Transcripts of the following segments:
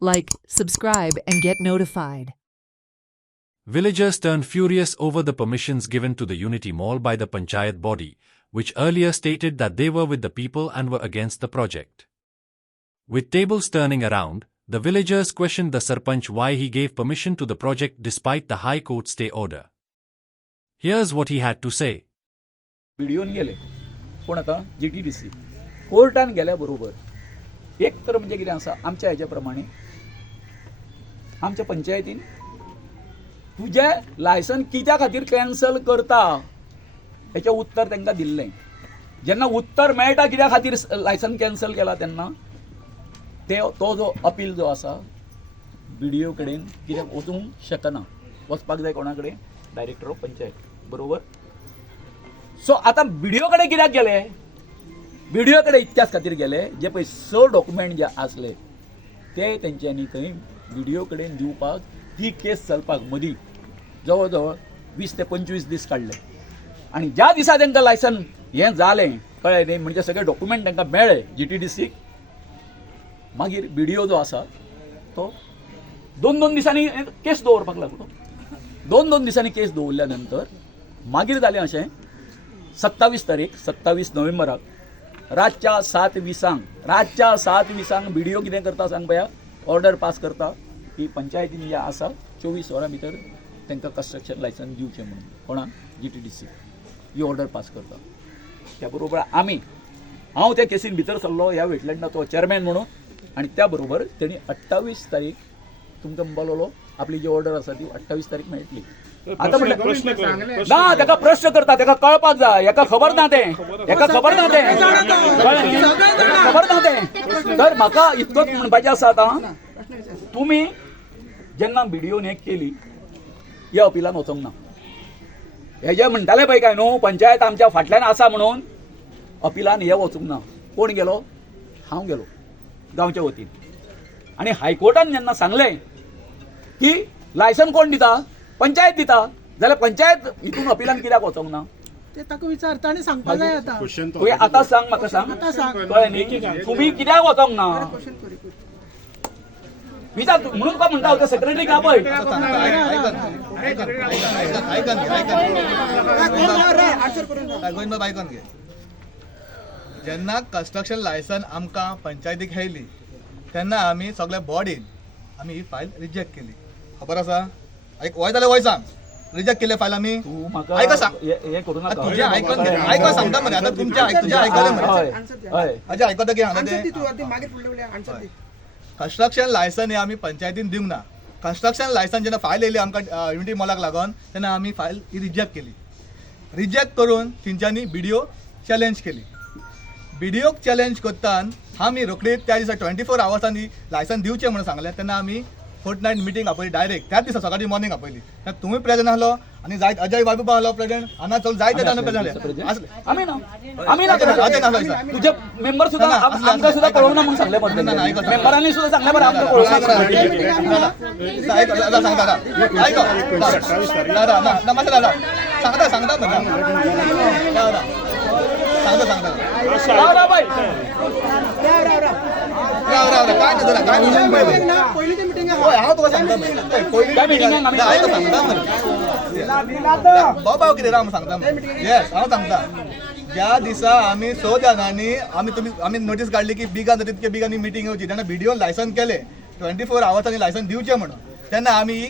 Like, subscribe, and get notified. Villagers turned furious over the permissions given to the Unity Mall by the Panchayat body, which earlier stated that they were with the people and were against the project. With tables turning around, the villagers questioned the Sarpanch why he gave permission to the project despite the High Court stay order. Here's what he had to say. व्हिडिओन गेले कोण आता GTDC कोर्टान गेल्या बरोबर एक तर म्हणजे कितें आसा आमच्या हेच्या प्रमाणे आमच्या पंचायतीन तुझे लायसन कित्या खातीर कॅन्सल करता हेचें उत्तर तांकां दिल्लें जेन्ना उत्तर मेळटा कित्या खातीर लायसन कॅन्सल केला तेन्ना तो जो अपील जो आसा BDO कडेन कित्याक वचूंक शकना वचपाक जाय कोणा कडेन डायरेक्टर ऑफ पंचायत बरोबर. सो आता BDO कडेन कित्याक गेले BDO कडेन इतक्याच खातीर गेले जे पळय 6 डॉक्युमेंट जे आसले ते तेंच्यांनी थंय BDO कडेन दिवपाक ती केस चलपाक मदीं जवळ जवळ 20 ते 25 दीस काडले आनी ज्या दिसा तांकां लायसन हें जालें कळ्ळें न्ही म्हणजे सगळे डॉक्युमेंट तांकां मेळ्ळे GTDCक मागीर BDO जो आसा तो 2-2 दिसांनी केस दवरपाक लागलो 2-2 दिसांनी केस दवरल्या नंतर मागीर जालें अशें 27 नोव्हेंबराक रातच्या 7:20 BDO कितें करता सांग पळया ऑर्डर पास करता की पंचायतीन जे आसा 24 वरां भितर तांकां कंस्ट्रक्शन लायसन दिवचें म्हणून कोणाक GTDC ही ऑर्डर पास करता. त्या बरोबर हांव त्या केसीन भितर सरलो ह्या वेटलँडाचो चेअरमॅन म्हणून आनी त्या बरोबर तेणी 28 तारीख तुमकां बोलवलो आपली जी ऑर्डर आसा ती 28 तारीख मेळटली. आता म्हटलं ना ताका प्रश्न करता ताका कळपाक जाय एका खबर ना तें खबर ना तें तर म्हाका इतकोच म्हणपाचें आसा आतां तुमी जेन्ना BDOन हें केली ह्या अपिलान वचोंक ना हे जे म्हणटाले पळय काय न्हू पंचायत आमच्या फाटल्यान आसा म्हणून अपिलान हे वचूंक ना. कोण गेलो हांव गेलो गांवच्या वतीन आनी हायकोर्टान जेन्ना सांगलें की लायसन कोण दिता पंचायत दिता जाल्यार पंचायत हितून अपिलान कित्याक वचोंक ना ते ताका विचारता आनी सांगपा जाय आतां. तुवें आतां सांग म्हाका सांग कळ्ळें न्ही तुमी कित्याक वचोंक ना विचार म्हणून का म्हणटा हांव सेक्रेटरी का पळय जेन्ना कंस्ट्रक्शन लायसन आमकां पंचायतीक येयली तेन्ना आमी सगळ्या बॉडीन आमी ही फायल रिजेक्ट केली खबर आसा. वय जाल्यार वय सांग रिजेक्ट केले फायल आमी आयका सांग हे करू नाका तुजें आयकून सांगता मरे आतां तुमचें आयकलें मरे हाजें आयकता कितें हांगा तें कंस्ट्रक्शन लायसन हे आमी पंचायतीन दिवंक ना. कंस्ट्रक्शन लायसन जेन्ना फायल येयली आमकां युनिटी मॉलाक लागून तेन्ना आमी फायल ही रिजेक्ट केली. रिजेक्ट करून तेंच्यांनी BDO चॅलेंज केली. BDOक चॅलेंज करतना आमी रोखडीच त्या दिसा 24 आवर्सांनी लायसन दिवचें म्हणून सांगलें तेन्ना आमी फोर्टनायट मिटींग आपयली डायरेक्ट त्याच दिसा सकाळी मॉर्निंग आपयली. तुम्ही प्रेझेंट आसलो आनी जाय अजय बाबू आसलो प्रेझेंट हांगा चल जायते जाण प्रेझेंट आमी ना तुझे मेंबर सुद्धा आमकां सुद्धा कळोवना म्हणून सांगले पडले मेंबरांनी सुद्धा सांगले बरं आमकां कळोवना बाबा कितें राव सांगता येस हांव सांगता ज्या दिसा आमी 6 जाणांनी आमी नोटीस काडली की बिगान तितके बिगांनी मिटींग येवची तेन्ना BDOन लायसन केले 24 आवर्सांनी लायसन दिवचें म्हणून तेन्ना आमी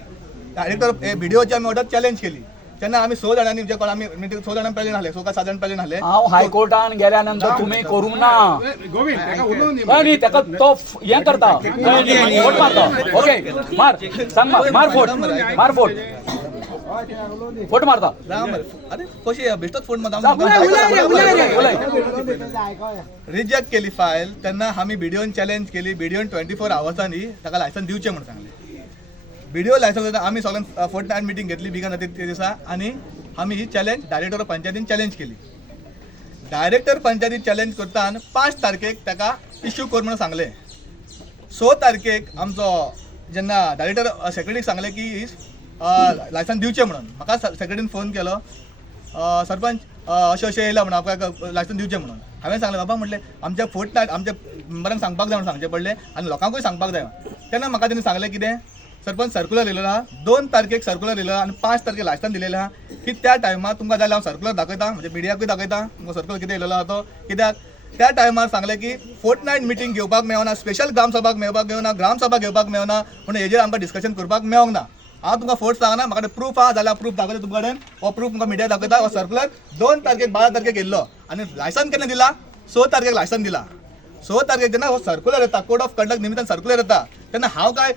डायरेक्टर BDOची आमी ऑर्डर चॅलेंज केली तेन्ना आमी 6 जाणांनी जे कोण आमी मिटींग 6 जाणां प्रेझेंट आसले 6 का 7 जाण प्रेझेंट आसले. हांव हायकोर्टान गेल्यानंतर तुम्ही करूंक ना न्ही ताका तो हें करता फोट मारता ओके मार सांग मार फोट फोट मारता अरे कशी बेश्टोच फोन रिजेक्ट केली फायल तेन्ना आमी BDOन चॅलेंज केली BDOन 24 आवर्सांनी ताका लायसन दिवचें म्हणून सांगलें. BDO लायसन आमी सगळ्यान फोर्टनायट मिटींग घेतली बिगान ते दिसा आनी आमी ही चॅलेंज डायरेक्टर पंचायतीन चॅलेंज केली. डायरेक्टर पंचायतीन चॅलेंज करताना 5 तारखेक ताका इश्यू कर म्हणून सांगलें. 6 तारखेक आमचो जेन्ना डायरेक्टर सेक्रेटरीक सांगलें की लायसन दिवचें म्हणून म्हाका सेक्रेटरीन फोन केलो सरपंच अशें अशें येयला म्हणून आमकां लायसन दिवचें म्हणून हांवें सांगलें बाबा म्हटलें आमच्या फोर्टनायट आमच्या मेंबरांक सांगपाक जाय म्हणून सांगचें पडलें आनी लोकांकूय सांगपाक जाय तेन्ना म्हाका तेणी सांगलें कितें सरपंच सर्क्युलर येयलेलो आहा 2 तारखेक सर्क्युलर येयलो आनी 5 तारखेक लायसन दिलेलें आहा की त्या टायमार तुमकां जाल्यार हांव सर्क्युलर दाखयता म्हणजे मिडियाकूय दाखयता तुमकां सर्क्युलर कितें येयलेलो आहा तो कित्याक त्या टायमार सांगलें की फोर्टनायट मिटींग घेवपाक मेळना स्पेशल ग्रामसभाक मेळना ग्रामसभा घेवपाक मेळना म्हणून हेजेर आमकां डिस्कशन करपाक मेळोंक ना हांव तुमकां फोर्ट सांगना म्हाका प्रूफ आहा जाल्यार प्रूफ दाखयता तुमचे कडेन हो प्रूफ तुमकां मिडिया दाखयता हो सर्क्युलर 2 तारखेक 12 तारखेक येयल्लो आनी लायसन केन्ना दिला 6 तारखेक लायसन दिला 6 तारखेक जेन्ना हो सर्क्युलर येता कोड ऑफ कंडक्ट निमित्तान सर्क्युलर येता तेन्ना हांव काय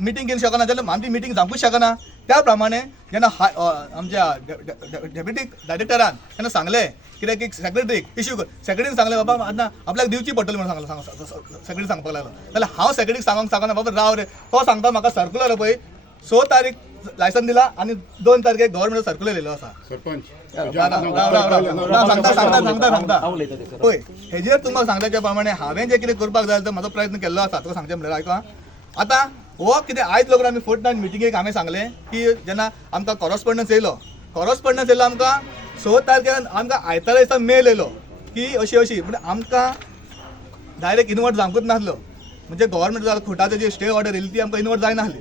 मिटींग घेवंक शकना जाल्यार आमची मिटींग जावंकूच शकना त्या प्रमाणे जेन्ना आमच्या डेप्युटी डायरेक्टरान तेन्ना सांगलें कित्याक की सेक्रेटरीक इश्यू कर सेक्रेटरीन सांगलें बाबा आतां आपल्याक दिवची पडटली म्हणून सांगलें सेक्रेटरी सांगपाक लागलो जाल्यार हांव सेक्रेटरीक सांगूंक शकना बाबा राव रे तो सांगता म्हाका सर्क्युलर पळय 6 तारीख लायसन दिला आणि 2 तारखेक गव्हर्नमेंट सर्क्युलर येयलो आसा सरपंच सांगता पळय हेजेर तुमकां सांगल्याच्या प्रमाणे हांवें जें कितें करपाक जाय तो म्हजो प्रयत्न केल्लो आसा तुका सांगचें म्हणल्यार आयको आतां हो कितें आयज लोक आमी फोर्टनायट मिटिंगेक हांवें सांगलें की जेन्ना आमकां कॉरस्पॉन्डन्स येयलो आमकां 6 तारखेक आमकां आयतारा दिसा मेल येयलो की अशी म्हणजे आमकां डायरेक्ट इनवर्ट जावंकूच नासलो म्हणजे गव्हर्नमेंट खोटाची जी स्टे ऑर्डर येयली ती आमकां इनवर्ट जायनासली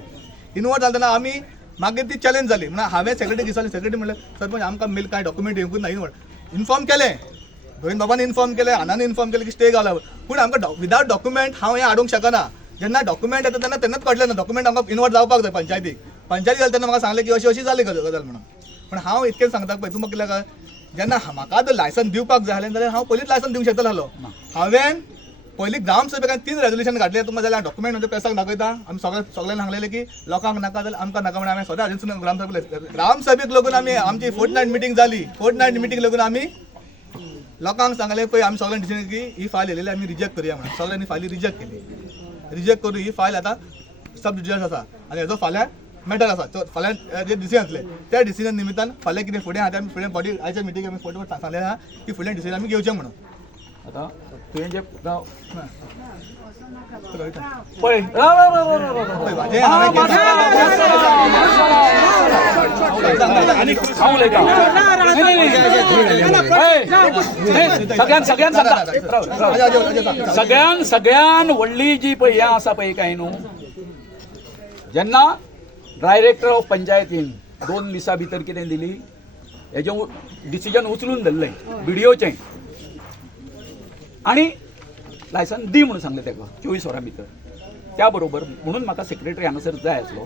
इनवर्ट जालें तेन्ना आमी मागीर ती चॅलेंज जाली म्हणून हांवें सेक्रेटरी दिसली सेक्रेटरी म्हणलें सरपंच आमकां मेल कांय डॉक्युमेंट येवंकूच ना इनवर्ट इन्फॉर्म केलें गोविंद बाबांनी इन्फॉर्म केलें आनांनी इन्फॉर्म केलें की स्टे गावला पूण आमकां विदावट डॉक्युमेंट हांव हें हाडूंक शकना जेन्ना डॉक्युमेंट येता तेन्नाच कळलें ना डॉक्युमेंट आमकां इनवर्ट जावपाक जाय पंचायतीक जाली तेन्ना म्हाका सांगलें की अशी जाली गजाल म्हणून पण हांव इतकें सांगता पळय तूं म्हाका कित्याक जेन्ना म्हाका जर लायसन दिवपाक जाय जाल्यार हांव पयलींच लायसन दिवंक शकतलो आसलो हांवें पयलीं ग्रामसभेक 3 रेजोल्युशन काडलें तुमकां जाल्यार डॉक्युमेंट म्हणजे प्रेसाक दाखयता आमी सगळ्यांक सांगलेलें की लोकांक नाका जाल्यार आमकां नाका म्हणून हांवें सदां आजून ग्रामसभेक लागून आमी आमची फोर्टनायट मिटींग जाली फोर्टनायट मिटींग लागून आमी लोकांक सांगलें पळय आमी सगळ्यांनी डिसिजन की ही फायल येयलेली आमी रिजेक्ट करुया म्हणून सगळ्यांनी फायली रिजेक्ट केली रिजेक्ट करून ही फायल आतां सब डिटेल्स आसा आनी हेजो फाल्यां मॅटर आसा फाल्यां जे डिसिजन जातले त्या डिसिजन निमित्तान फाल्यां कितें फुडें आतां आमी फुडें बॉडी आयच्या मिटींग आमी फोटो सांगलें आहा की फुडें डिसिजन आमी घेवचें म्हणून आतां तुवें जे पळय सगळ्यान व्हडली जी पळय हें आसा पळय काय न्हू जेन्ना डायरेक्टर ऑफ पंचायतीन 2 दिसां भितर कितें दिली हेजें डिसिजन उचलून धरलें व्हिडिओचें आनी लायसन दी म्हणून सांगलें ताका 24 वरां भितर त्या बरोबर म्हणून म्हाका सेक्रेटरी हांगासर जाय आसलो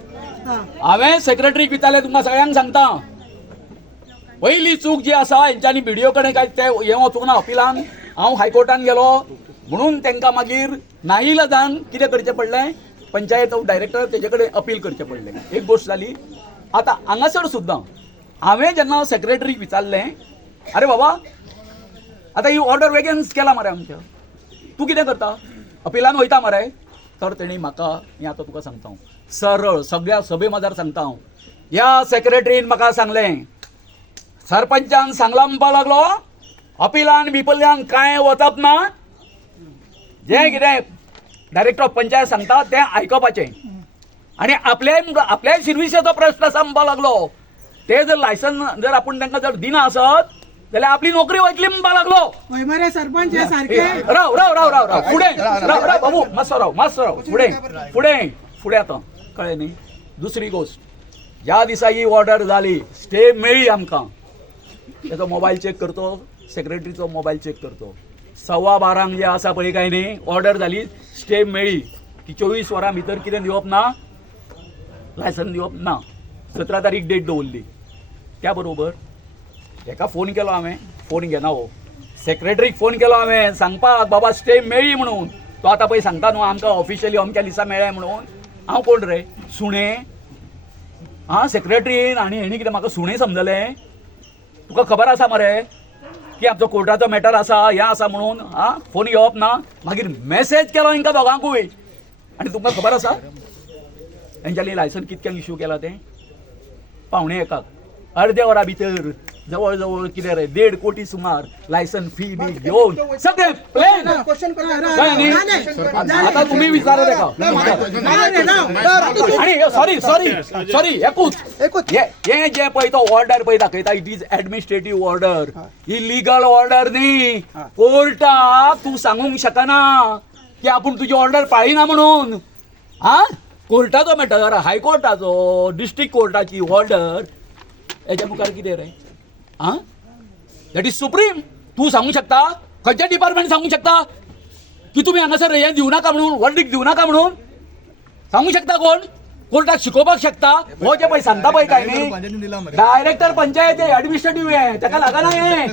हांवें सेक्रेटरीक विचारलें तुमकां सगळ्यांक सांगता पयली चूक जी आसा हेंच्यांनी व्हिडिओ कडेन काय ते हें वचूंक ना अपिलान हांव हायकोर्टान गेलो म्हणून तांकां मागीर नाइलाजान कितें करचें पडलें पंचायत डायरेक्टर तेजे कडेन अपील करचें पडलें एक गोश्ट जाली आतां हांगासर सुद्दां हांवें जेन्ना सेक्रेटरीक विचारलें अरे बाबा आतां ही ऑर्डर वेगेन्स केला मरे आमच्या तूं कितें करता अपिलान वयता मरे तर तेणी म्हाका हें आतां तुका सांगता हांव सरळ सगळ्या सभे मदार सांगता हांव ह्या सेक्रेटरीन म्हाका सांगलें सरपंचान सांगला म्हणपाक लागलो अपिलान बिपल्यान कांय वचप ना जें कितें डायरेक्टर ऑफ पंचायत सांगता तें आयकपाचें आनी आपल्या सर्विसेचो प्रश्न आसा म्हणपाक लागलो ते जर लायसन जर आपूण तांकां जर दिना आसत जाल्यार आपली नोकरी वयतली म्हणपाक लागलो होय मरे सरपंच हे सारखे राव राव राव राव राव फुडें राव राव बाबू मातसो राव फुडें आतां कळ्ळें न्ही दुसरी गोश्ट ज्या दिसा ही ऑर्डर जाली स्टे मेळ्ळी आमकां तेजो मोबायल चॅक करतो सेक्रेटरीचो मोबायल चॅक करतो 12:15 जे आसा पळय काय न्ही ऑर्डर जाली स्टे मेळ्ळी की 24 वरां भितर कितें दिवप ना लायसन दिवप ना 17 तारीख डेट दवरली त्या बरोबर हेका फोन केलो हांवें फोन घेना हो सेक्रेटरीक फोन केलो हांवें सांगपाक बाबा स्टे मेळ्ळी म्हणून तो आतां पळय सांगता न्हू आमकां ऑफिशियली अमक्या दिसा मेळ्ळें म्हणून हांव कोण रे सुणे सेक्रेटरीन आनी हेणी कितें म्हाका सुणे समजलें तुका खबर आसा मरे की आमचो कोर्टाचो मॅटर आसा हें आसा म्हणून फोन घेवप ना मागीर मॅसेज केलो हांकां दोगांकूय आनी तुमकां खबर आसा हेंच्यांनी लायसन कितक्यांक इश्यू केला तें 1:45 अर्द्या वरा भितर जवळजवळ किती रे 1.5 कोटी सुमार लायसन फी बी घेऊन सगळे प्लेन क्वेश्चन काय नाही? आता तुम्ही विचारत आहे का आणि सॉरी एकूच हे जे पळय तो ऑर्डर पळय दाखयता it is administrative order he legal order न्ही कोर्टाक तू सांगूंक शकना की आपण तुझी ऑर्डर पाळिना म्हणून हा कोर्टाचो मॅटर हायकोर्टाचो डिस्ट्रिक्ट कोर्टाची ऑर्डर याच्या मुखार कितें रे हा दॅट इज सुप्रीम तू सांगू शकता खंयच्या डिपार्टमेंट सांगू शकता की तुम्ही हांगासर हे दिवं नाका म्हणून वर्डिक दिवं नाका म्हणून सांगू शकता कोण कोर्टाक शिकोवपाक शकता हो जे पळय सांगता पळय काय न्ही डायरेक्टर पंचायत ऍडमिनिस्ट्रेटिव्ह आहे ताका लागना हे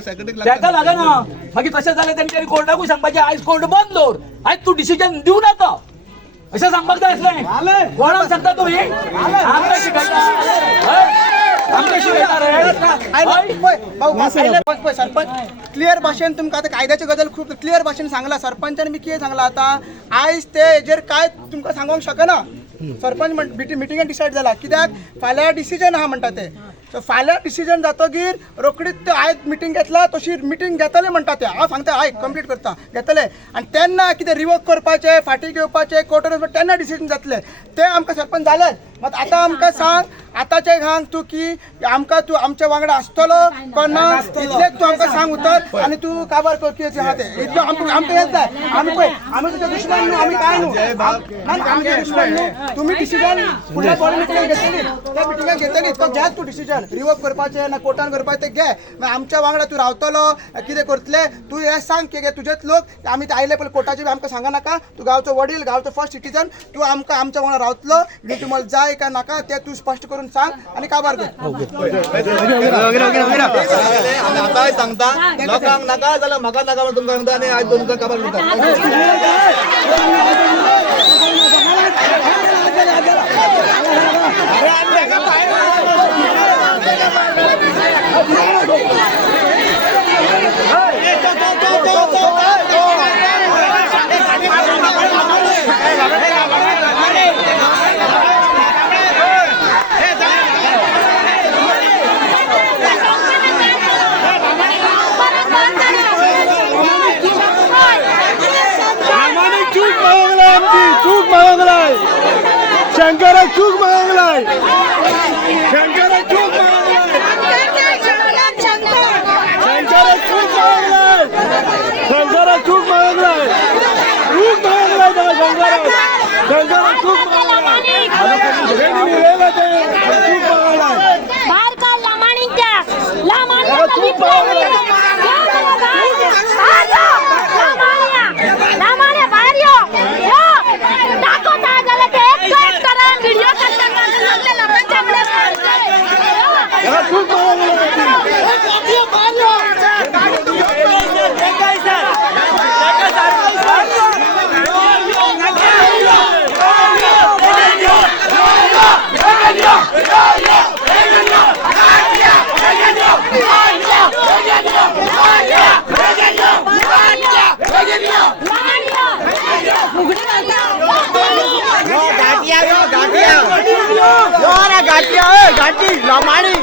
ताका लागना मागीर तशें जालें तेंच्यांनी कोर्टाकूय सांगपाचें आयज कोर्ट बंद दवर आयज तूं डिसिजन दिवं नाका अशें सांगपाक जाय आसलें कोणाक सांगता तुम्ही आमकां शिकयता आमकां शिकयता रे सरपंच क्लियर भाशेन तुमकां आतां कायद्याची गजाल खूब क्लियर भाशेन सांगला सरपंचान बी कितें सांगला आतां आयज ते हेजेर काय तुमकां सांगूंक शकना सरपंच मिटिंगेन डिसायड जाला कित्याक फाल्यां डिसिजन आहा म्हणटा ते सो फाल्यां डिसिजन जातकीर रोखडीच ते आयज मिटींग घेतला तशी मिटींग घेतले म्हणटा ते हांव सांगता आयज कंप्लीट करता घेतले आनी तेन्ना कितें रिवोक करपाचें फाटीं घेवपाचें कोर्टान तेन्ना डिसिजन जातलें ते आमकां सरपंच जालेच मात आतां आमकां सांग आतांचे सांग तूं की आमकां तूं आमच्या वांगडा आसतलो को ना इतलेंच तूं आमकां सांग उतर आनी तूं काबार कर कितें आहा तें इतलो आमकां हेंच जाय आमी पळय आमी तुजे दुश्मन न्हू आमी काय न्हू आमचे दुश्मन न्हू तुमी डिसिजन फुडल्या बॉडी मिटिंगाक घेतली त्या मिटिंगाक घेतली तो घे तूं डिसिजन रिवोक करपाचें ना कोर्टान करपाचें तें घे आमच्या वांगडा तूं रावतलो कितें करतले तूं हें सांग की तुजेच लोक आमी ते आयले पळय कोर्टाचे बी आमकां सांगा नाका तूं गांवचो वडील गांवचो फर्स्ट सिटीजन तूं आमकां आमच्या वांगडा रावतलो न्ही तुम्हाला जाय काय नाका तें तूं स्पश्ट करून सांग आनी काबार कर आता सांगता लोकांक नाका जाल्यार म्हाका नाका म्हणून तुमकां सांगता आनी आज तुमकां काबार शंकरा चूक मागलाय शंकरा चूक मागलाय शंकरा चूक मागलाय शंकरा चूक मागलाय चूक मागलाय शंकरा शंकरा चूक मागलाय चूक मागलाय बाहेर काढ लामाणींच्या लामाणीच्या चूक मागलाय लामाण्या बाहेर यो टाको काय झालं ते एक करा व्हिडिओ करताना लोकांच्या चूक गाठी लामाणी